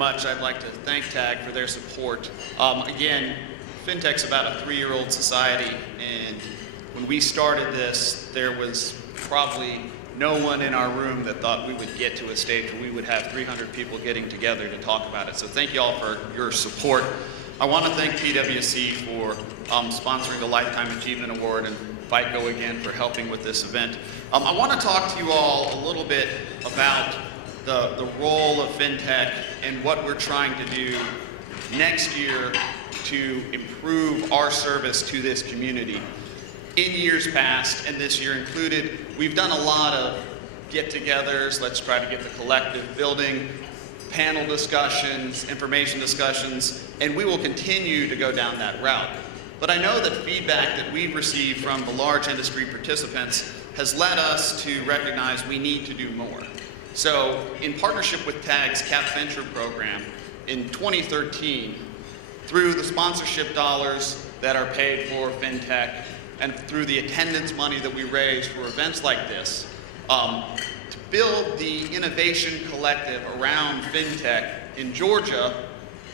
much. I'd like to thank TAG for their support. Again, FinTech's about a 3-year-old society, and when we started this, there was probably no one in our room that thought we would get to a stage where we would have 300 people getting together to talk about it. So thank you all for your support. I want to thank PwC for sponsoring the Lifetime Achievement Award and FICO again for helping with this event. I want to talk to you all a little bit about the role of FinTech and what we're trying to do next year to improve our service to this community. In years past, and this year included, we've done a lot of get-togethers. Let's try to get the collective building, panel discussions, information discussions, and we will continue to go down that route. But I know that feedback that we've received from the large industry participants has led us to recognize we need to do more. So, in partnership with TAG's Cap Venture program, in 2013, through the sponsorship dollars that are paid for FinTech and through the attendance money that we raise for events like this, to build the innovation collective around FinTech in Georgia,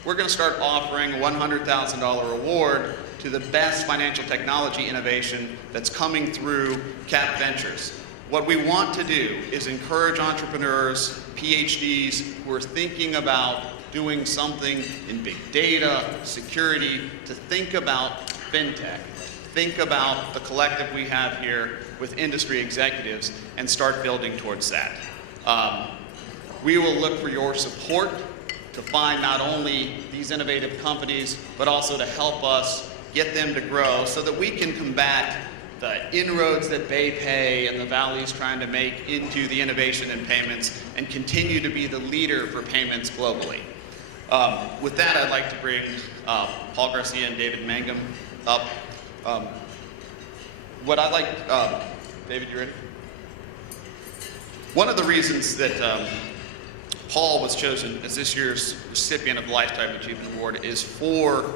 we're going to start offering a $100,000 award to the best financial technology innovation that's coming through Cap Ventures. What we want to do is encourage entrepreneurs, PhDs who are thinking about doing something in big data, security, to think about FinTech. Think about the collective we have here with industry executives and start building towards that. We will look for your support to find not only these innovative companies, but also to help us get them to grow so that we can combat the inroads that Bay Pay and the Valley's trying to make into the innovation in payments and continue to be the leader for payments globally. With that, I'd like to bring Paul Garcia and David Mangum up. What I like, David, you ready? One of the reasons that Paul was chosen as this year's recipient of the Lifetime Achievement Award is for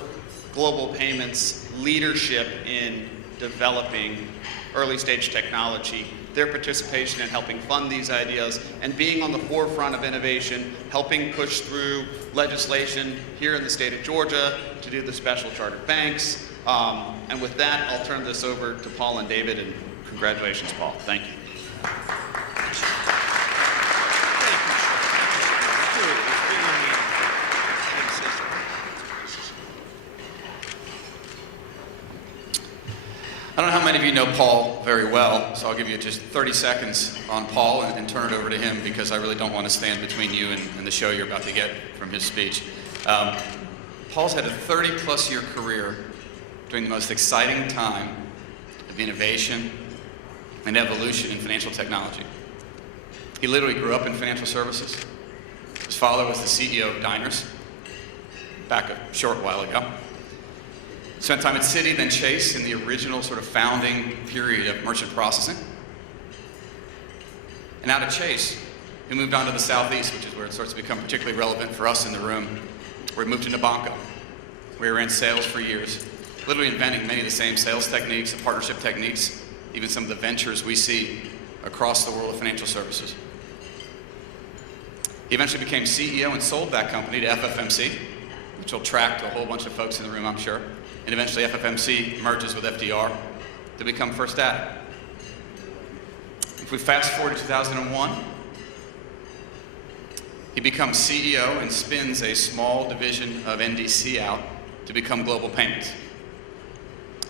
global payments leadership in developing early stage technology, their participation in helping fund these ideas, and being on the forefront of innovation, helping push through legislation here in the state of Georgia to do the special chartered banks. And with that, I'll turn this over to Paul and David, and congratulations, Paul. Thank you. I don't know how many of you know Paul very well, so I'll give you just 30 seconds on Paul and turn it over to him because I really don't want to stand between you and the show you're about to get from his speech. Paul's had a 30-plus year career during the most exciting time of innovation and evolution in financial technology. He literally grew up in financial services. His father was the CEO of Diners back a short while ago. Spent time at Citi, then Chase in the original sort of founding period of merchant processing. And out of Chase, he moved on to the Southeast, which is where it starts to become particularly relevant for us in the room, where he moved to Nabanco, where he ran sales for years, literally inventing many of the same sales techniques, the partnership techniques, even some of the ventures we see across the world of financial services. He eventually became CEO and sold that company to FFMC, which will attract a whole bunch of folks in the room, I'm sure. And eventually FFMC merges with FDR to become First Data. If we fast forward to 2001, he becomes CEO and spins a small division of NDC out to become Global Payments.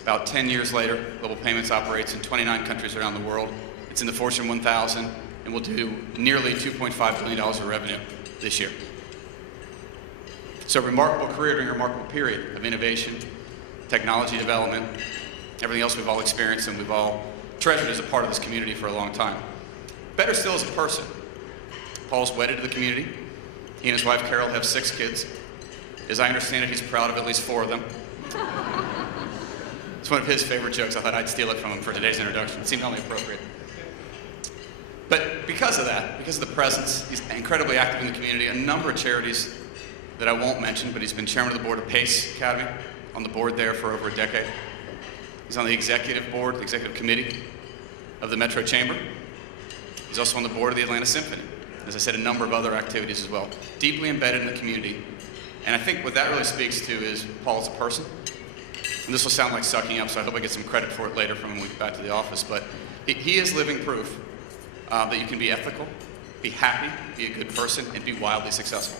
About 10 years later, Global Payments operates in 29 countries around the world. It's in the Fortune 1000 and will do nearly $2.5 billion of revenue this year. So a remarkable career during a remarkable period of innovation, technology development, everything else we've all experienced and we've all treasured as a part of this community for a long time. Better still as a person. Paul's wedded to the community. He and his wife Carol have 6 kids. As I understand it, he's proud of at least 4 of them. It's one of his favorite jokes. I thought I'd steal it from him for today's introduction. It seemed only appropriate. But because of that, because of the presence, he's incredibly active in the community. A number of charities that I won't mention, but he's been chairman of the board of Pace Academy, on the board there for over a decade. He's on the executive board, the executive committee of the Metro Chamber. He's also on the board of the Atlanta Symphony. as I said, a number of other activities as well. Deeply embedded in the community. And I think what that really speaks to is Paul as a person. And this will sound like sucking up, so I hope I get some credit for it later from when we get back to the office. But he is living proof that you can be ethical, be happy, be a good person, and be wildly successful.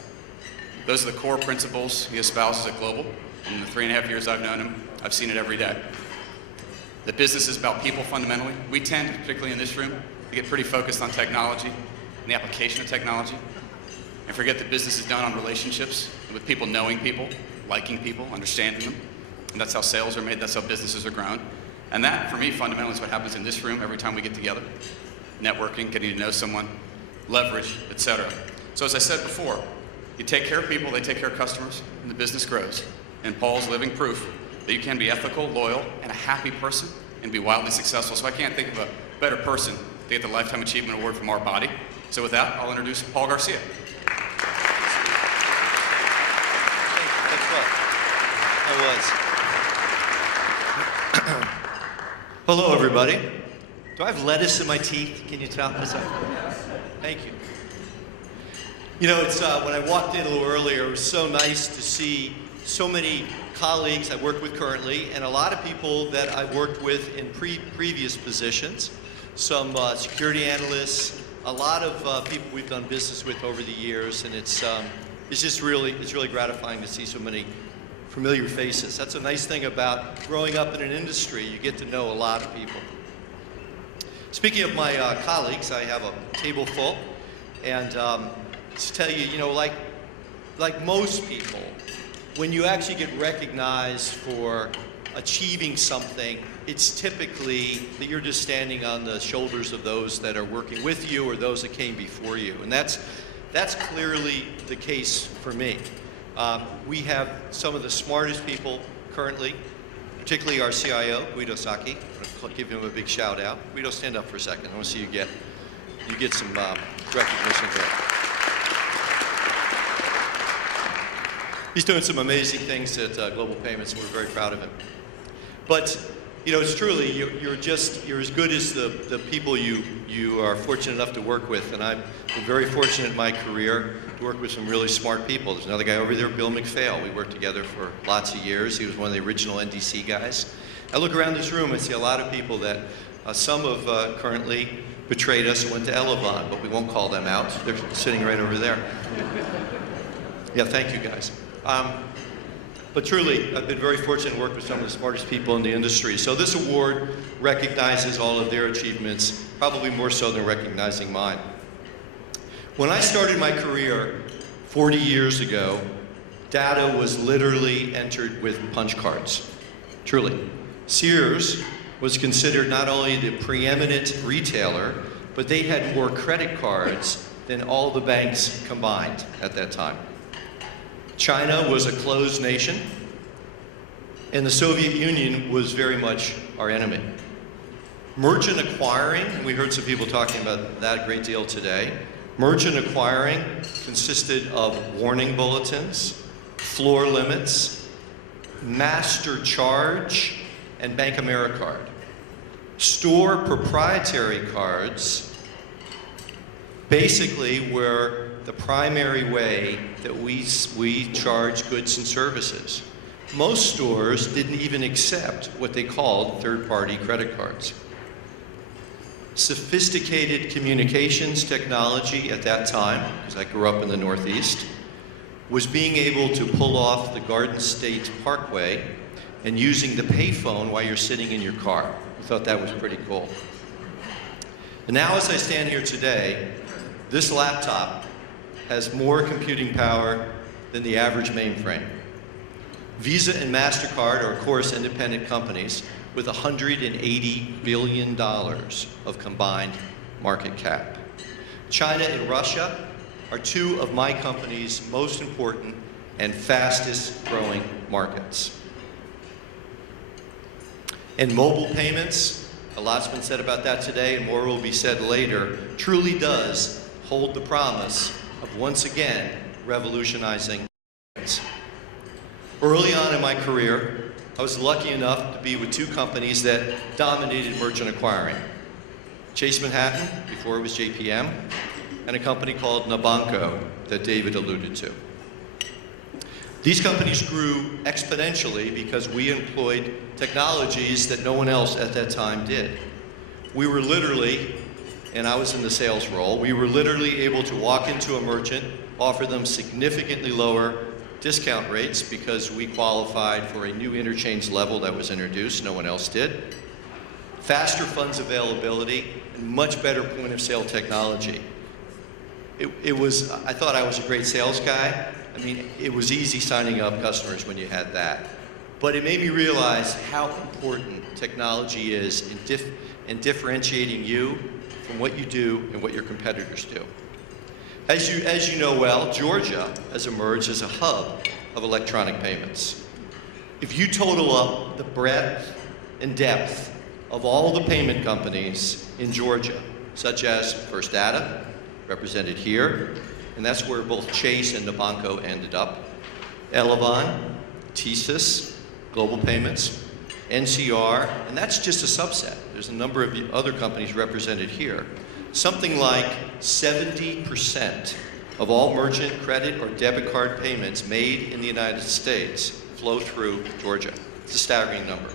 Those are the core principles he espouses at Global. In the 3.5 years I've known him, I've seen it every day. The business is about people fundamentally. We tend, particularly in this room, to get pretty focused on technology and the application of technology, and forget that business is done on relationships, with people knowing people, liking people, understanding them. And that's how sales are made, that's how businesses are grown. And that, for me, fundamentally is what happens in this room every time we get together. Networking, getting to know someone, leverage, etc. So as I said before, you take care of people, they take care of customers, and the business grows. And Paul's living proof that you can be ethical, loyal, and a happy person, and be wildly successful. So I can't think of a better person to get the Lifetime Achievement Award from our body. So with that, I'll introduce Paul Garcia. Hello, everybody. Do I have lettuce in my teeth? Can you tell? Thank you. You know, it's when I walked in a little earlier, it was so nice to see so many colleagues I work with currently, and a lot of people that I've worked with in previous positions. Some security analysts, a lot of people we've done business with over the years, and it's just really gratifying to see so many familiar faces. That's a nice thing about growing up in an industry. You get to know a lot of people. Speaking of my colleagues, I have a table full, and to tell you, you know, like most people, when you actually get recognized for achieving something, it's typically that you're just standing on the shoulders of those that are working with you or those that came before you, and that's clearly the case for me. We have some of the smartest people currently, particularly our CIO, Guido Sacchi. I'm going to give him a big shout out. Guido, stand up for a second. I want to see you get some recognition here. He's doing some amazing things at Global Payments, and we're very proud of him. But you know, it's truly you're as good as the people you are fortunate enough to work with, and I've been very fortunate in my career to work with some really smart people. There's another guy over there, Bill McPhail. We worked together for lots of years. He was one of the original NDC guys. I look around this room and see a lot of people that some have currently betrayed us and went to Elevon, but we won't call them out. They're sitting right over there. Yeah, thank you guys. But truly, I've been very fortunate to work with some of the smartest people in the industry. So this award recognizes all of their achievements, probably more so than recognizing mine. When I started my career 40 years ago, data was literally entered with punch cards. Truly. Sears was considered not only the preeminent retailer, but they had more credit cards than all the banks combined at that time. China was a closed nation, and the Soviet Union was very much our enemy. Merchant acquiring, and we heard some people talking about that a great deal today, merchant acquiring consisted of warning bulletins, floor limits, master charge, and Bank Americard. Store proprietary cards basically were the primary way that we charge goods and services. Most stores didn't even accept what they called third-party credit cards. Sophisticated communications technology at that time, because I grew up in the Northeast, was being able to pull off the Garden State Parkway and using the payphone while you're sitting in your car. I thought that was pretty cool. And now as I stand here today, this laptop has more computing power than the average mainframe. Visa and MasterCard are, of course, independent companies with $180 billion of combined market cap. China and Russia are two of my company's most important and fastest growing markets. And mobile payments, a lot's been said about that today and more will be said later, truly does hold the promise of once again revolutionizing payments. Early on in my career, I was lucky enough to be with two companies that dominated merchant acquiring. Chase Manhattan, before it was JPM, and a company called Nabanco that David alluded to. These companies grew exponentially because we employed technologies that no one else at that time did. We were literally, and I was in the sales role, we were literally able to walk into a merchant, offer them significantly lower discount rates because we qualified for a new interchange level that was introduced, no one else did. Faster funds availability, and much better point of sale technology. I thought I was a great sales guy. I mean, it was easy signing up customers when you had that. But it made me realize how important technology is in differentiating you from what you do and what your competitors do. As you know well, Georgia has emerged as a hub of electronic payments. If you total up the breadth and depth of all the payment companies in Georgia, such as First Data, represented here, and that's where both Chase and Nabanco ended up, Elavon, TSYS, Global Payments, NCR, and that's just a subset. There's a number of other companies represented here. Something like 70% of all merchant credit or debit card payments made in the United States flow through Georgia. It's a staggering number.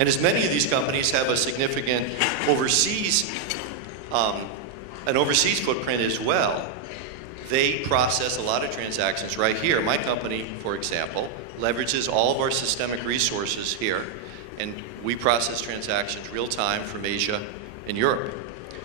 And as many of these companies have a significant overseas footprint as well, they process a lot of transactions right here. My company, for example, leverages all of our systemic resources here, and we process transactions real time from Asia and Europe.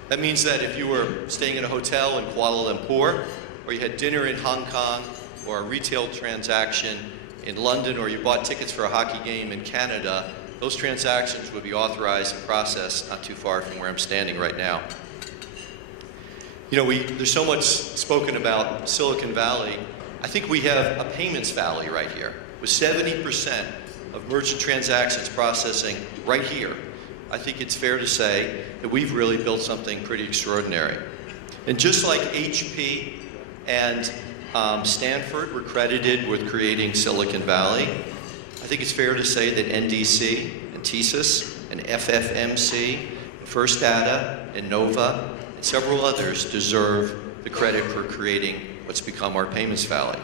That means that if you were staying in a hotel in Kuala Lumpur, or you had dinner in Hong Kong, or a retail transaction in London, or you bought tickets for a hockey game in Canada, those transactions would be authorized and processed not too far from where I'm standing right now. You know, there's so much spoken about Silicon Valley. I think we have a payments valley right here, with 70% of merchant transactions processing right here. I think it's fair to say that we've really built something pretty extraordinary. And just like HP and Stanford were credited with creating Silicon Valley, I think it's fair to say that NDC and TSYS and FFMC, First Data and Nova, and several others deserve the credit for creating what's become our payments valley.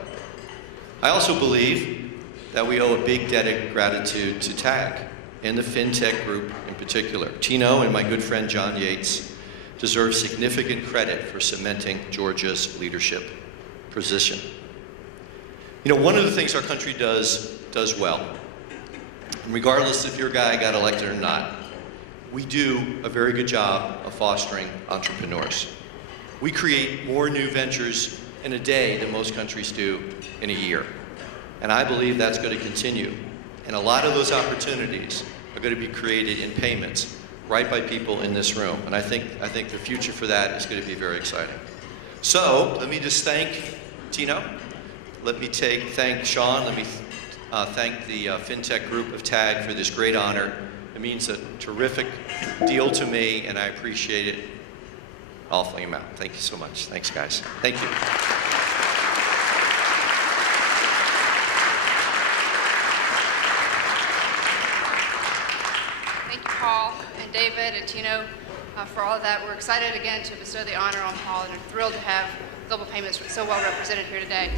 I also believe that we owe a big debt of gratitude to TAG and the FinTech group in particular. Tino and my good friend John Yates deserve significant credit for cementing Georgia's leadership position. You know, one of the things our country does well, regardless if your guy got elected or not, we do a very good job of fostering entrepreneurs. We create more new ventures in a day than most countries do in a year. And I believe that's going to continue. And a lot of those opportunities are going to be created in payments right by people in this room. And I think the future for that is going to be very exciting. So let me just thank Tino. Let me thank Sean. Let me thank the FinTech group of TAG for this great honor. It means a terrific deal to me, and I appreciate it. I'll flame out. Thank you so much. Thanks, guys. Thank you. Thank you, Paul and David and Tino, for all of that. We're excited again to bestow the honor on Paul, and are thrilled to have Global Payments so well represented here today.